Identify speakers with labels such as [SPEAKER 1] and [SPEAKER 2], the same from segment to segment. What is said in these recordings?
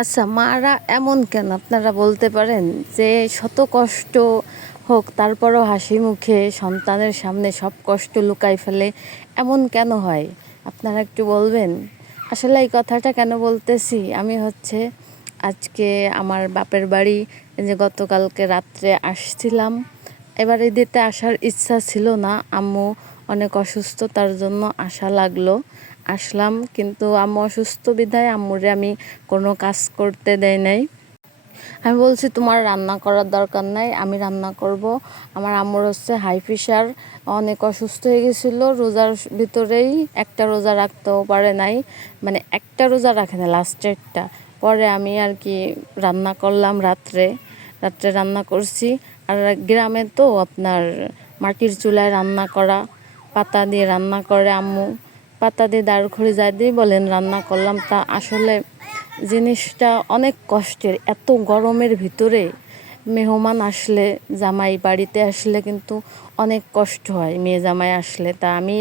[SPEAKER 1] আচ্ছা মারা এমন কেন? আপনারা বলতে পারেন যে শত কষ্ট হোক, তারপরও হাসি মুখে সন্তানের সামনে সব কষ্ট লুকাই ফেলে এমন কেন হয়? আপনারা একটু বলবেন? আসলে এই কথাটা কেন বলতেছি? আমি হচ্ছে আজকে আমার বাপের বাড়ি যে গতকালকে রাত্রে আসছিলাম। এবার ঈদেতে আসার ইচ্ছা ছিল না, আম্মু অনেক অসুস্থ, তার জন্য আসা লাগল। আসলাম, কিন্তু আম্মু অসুস্থ বিধায় আম্মুরে আমি কোনো কাজ করতে দেয় নাই। আমি বলছি, তোমার রান্না করার দরকার নাই, আমি রান্না করব। আমার আম্মুর হচ্ছে হাই প্রেশার অনেক অসুস্থ হয়ে গেছিল, রোজার ভিতরেই একটা রোজা রাখতেও পারে নাই মানে একটা রোজা রাখে না লাস্টেরটা পরে আমি আর কি রান্না করলাম রাত্রে রাত্রে রান্না করছি। আর গ্রামে তো আপনার মাটির চুলায় রান্না করা পাতা দিয়ে রান্না করে আম্মু। পাতা দিয়ে দাঁড় খড়ি যা দিয়ে বলেন, রান্না করলাম। তা আসলে জিনিসটা অনেক কষ্টের। এত গরমের ভিতরে মেহমান আসলে, জামাই বাড়িতে আসলে কিন্তু অনেক কষ্ট হয় মেয়ে জামাই আসলে। তা আমি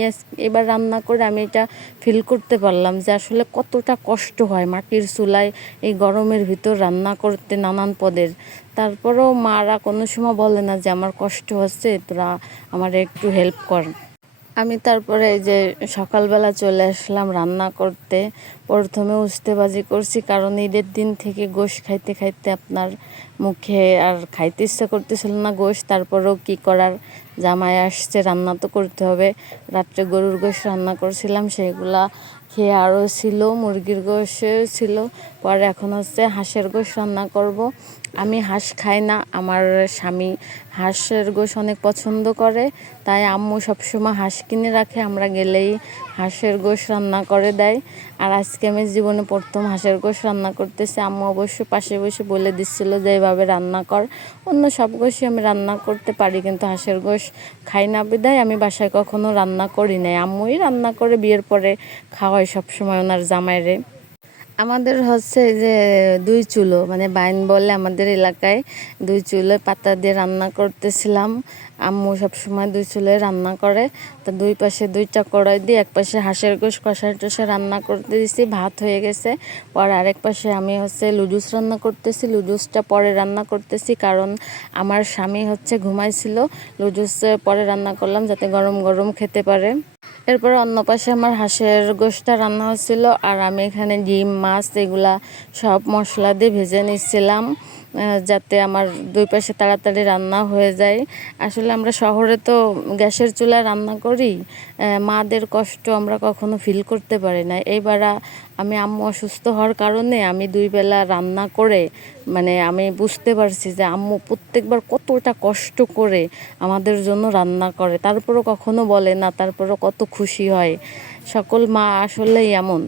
[SPEAKER 1] এবার রান্না করে আমি এটা ফিল করতে পারলাম যে আসলে কতটা কষ্ট হয় মাটির চুলায় এই গরমের ভিতর রান্না করতে নানান পদের। তারপরেও মারা কোনো সময় বলে না যে, আমার কষ্ট হচ্ছে, তোরা আমার একটু হেল্প কর। আমি তারপরে যে সকালবেলা চলে আসলাম রান্না করতে। প্রথমে উস্তেবাজি করছি, কারণ ঈদের দিন থেকে গোশ খাইতে খাইতে আপনার মুখে আর খাইতে ইচ্ছা করতেছিল না গোশ, তারপরেও কি করার? জামাই আসছে, রান্না তো করতে হবে। রাত্রে গরুর গোশ রান্না করছিলাম, সেগুলা খেয়ে আরও ছিল, মুরগির গোশও ছিল। পরে এখন হচ্ছে হাঁসের গোশ রান্না করব। আমি হাঁস খাই না, আমার স্বামী হাঁসের গোশ অনেক পছন্দ করে। তাই আম্মু সবসময় হাঁস কিনে রাখে, আমরা গেলেই হাঁসের গোশ রান্না করে দেয়। আর আজকে আমি জীবনে প্রথম হাঁসের গোশ রান্না করতেছি। আম্মু অবশ্য পাশে বসে বলে দিচ্ছিল যে এইভাবে রান্না কর। অন্য সব গোশই আমি রান্না করতে পারি, কিন্তু হাঁসের গোশ খাই না। বিদায় আমি বাসায় কখনো রান্না করি নাই। আম্মুই রান্না করে, বিয়ের পরে খাওয়াই সবসময় ওনার জামাইরে। আমাদের হচ্ছে যে দুই চুলো মানে বাইন বলে আমাদের এলাকায় দুই চুলোয় পাতা দিয়ে রান্না করতেছিলাম। আম্মু সবসময় দুই চুলোয় রান্না করে। তো দুই পাশে দুইটা কড়াই দিয়ে এক পাশে হাঁসের গোশ কষায় টষে রান্না করতে দিছি, ভাত হয়ে গেছে। পরে আরেক পাশে আমি হচ্ছে লুডুস রান্না করতেছি, লুডুসটা পরে রান্না করতেছি কারণ আমার স্বামী হচ্ছে ঘুমাইছিল। লুডুস পরে রান্না করলাম যাতে গরম গরম খেতে পারে। এরপর অন্য পাশে আমার হাঁসের গোষ্ঠা রান্না হচ্ছিল, আর আমি এখানে ডিম, মাছ, এগুলা সব মশলা দিয়ে ভেজে নিচ্ছিলাম। যাতে আমার দুই পাশে তাড়াতাড়ি রান্না হয়ে যায়। আসলে আমরা শহরে তো গ্যাসের চুলায় রান্না করি মাদের কষ্ট আমরা কখনো ফিল করতে পারি না। এইবার আমি আম্মু অসুস্থ হওয়ার কারণে আমি দুই বেলা রান্না করে মানে আমি বুঝতে পারছি যে আম্মু প্রত্যেকবার কতটা কষ্ট করে আমাদের জন্য রান্না করে। তারপরও কখনো বলে না, তারপরও কত খুশি হয়। সকল মা আসলেই এমন।